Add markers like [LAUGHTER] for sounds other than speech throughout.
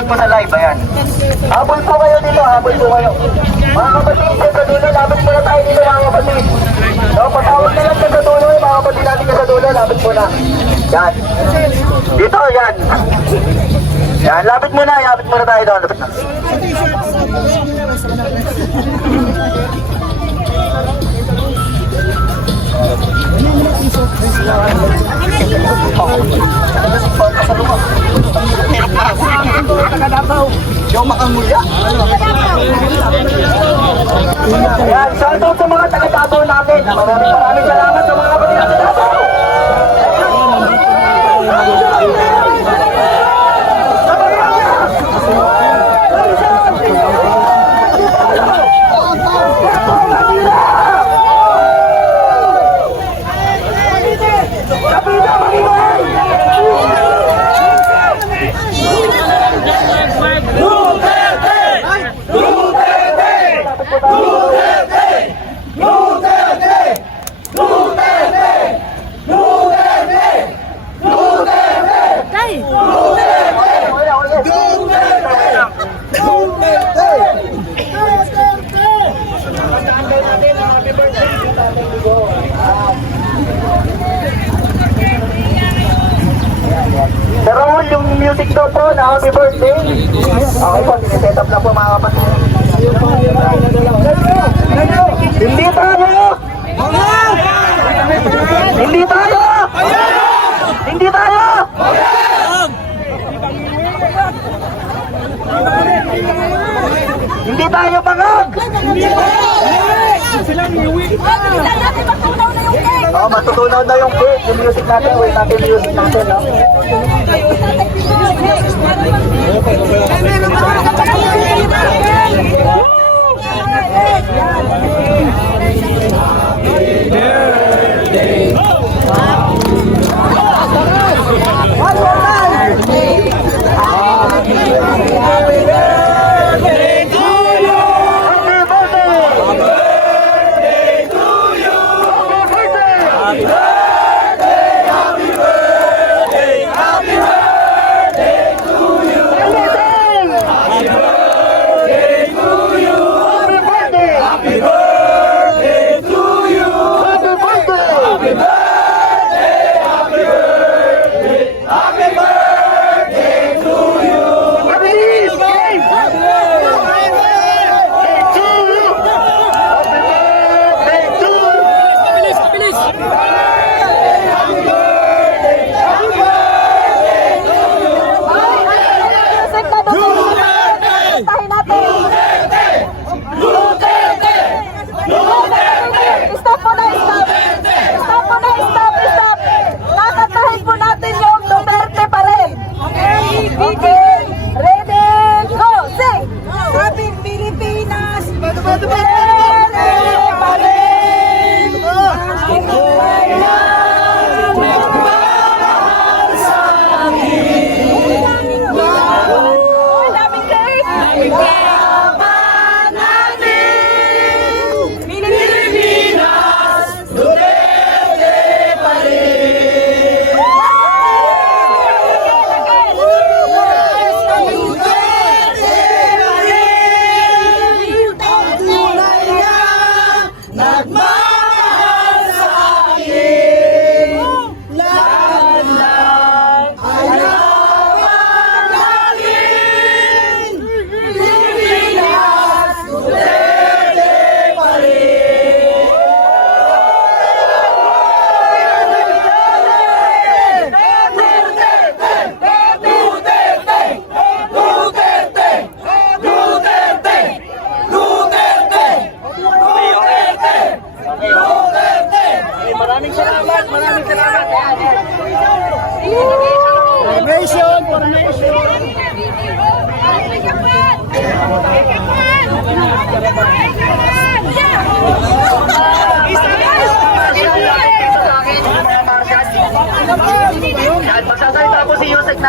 nanonood po sa live. Ayan. Habol po kayo dito, habol po kayo. Mga kapatid, sa dulo, lapit muna tayo dito mga kapatid. No, patawag na lang sa dulo, mga kapatid natin sa dulo, lapit muna. Yan. Dito, yan. Yan, lapit muna, lapit muna tayo doon. Lapit na. [LAUGHS] [LAUGHS] Yung makanguya. Yan, shoutout sa mga taga-Davao natin. Maraming maraming salamat sa mga kapatid natin sa Davao. Kapita, Manibay! Sir Raul, yung music daw po na happy birthday. Okay po, sineset up lang po mga kapatid. Hindi tayo! Hindi tayo! Hindi tayo! Hindi tayo pangag! Oh, matutunaw na yung cake, yung music natin, wait natin yung music natin, no? Happy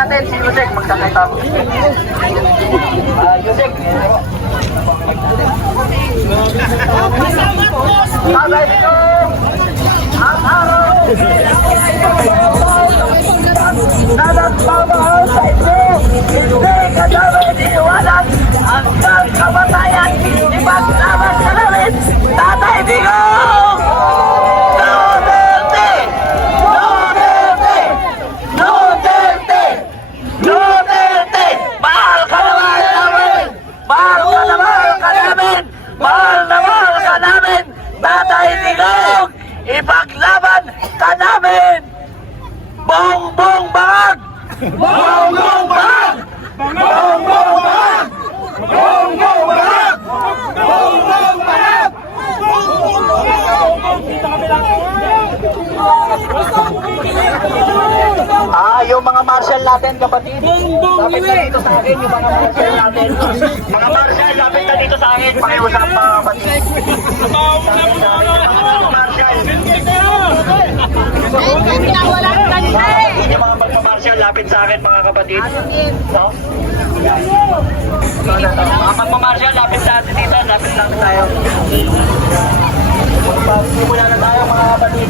natin. Si Yusek, magsasalita po. Ah, Yusek. Tagay ko ang araw na nagmamahal sa inyo. Hindi ka namin iwanan natin, kapatid. Lapit na dito sa akin, yung mga marshal natin. Mga marshal, lapit na dito sa akin. Pakiusap mga kapatid. Marshal. Yung mga pagka-marshal, lapit sa akin mga kapatid. No? Mga pagka-marshal, lapit sa atin dito. Lapit lang tayo. Magpasimula na tayo mga kapatid.